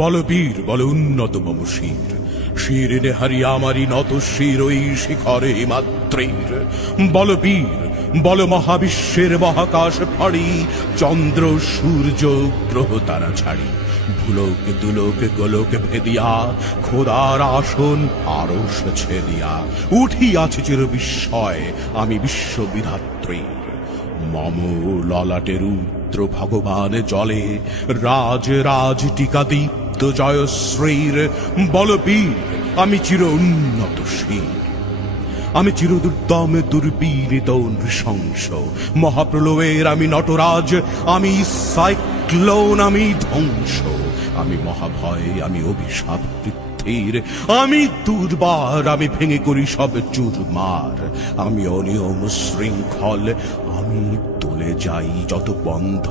বলবীর বল উন্নত মম শির, শির নেহারি আমারি নত শির ওই শিখরে মাত্রের। বলবীর বল মহাবিশ্বের মহাকাশ ফাড়ি, চন্দ্র সূর্য গ্রহ তারা ছাড়ি। ভুলোক দুলোক গোলোক ভেদিয়া, খোদার আসন আরশ ছেদিয়া, উঠিয়াছে চির বিস্ময় আমি বিশ্ববিধাত্রীর। মম ললাটে রুদ্র ভগবান জলে, রাজ রাজ টিকা দীপ্ত জয়শ্রীর। বলবীর আমি চির উন্নত শির, আমি চিরদুর্দম দুর্বিনীত নৃশংস। মহাপ্রলয়ের আমি নটরাজ, আমি সাইক্লোন, আমি ধ্বংস। আমি মহাভয়, আমি অভিশাপ পৃথ্বীর। আমি দুর্বার, আমি ভেঙে করি সব চুরমার। আমি অনিয়ম শৃঙ্খল, আমি তোলে যাই যত বন্ধ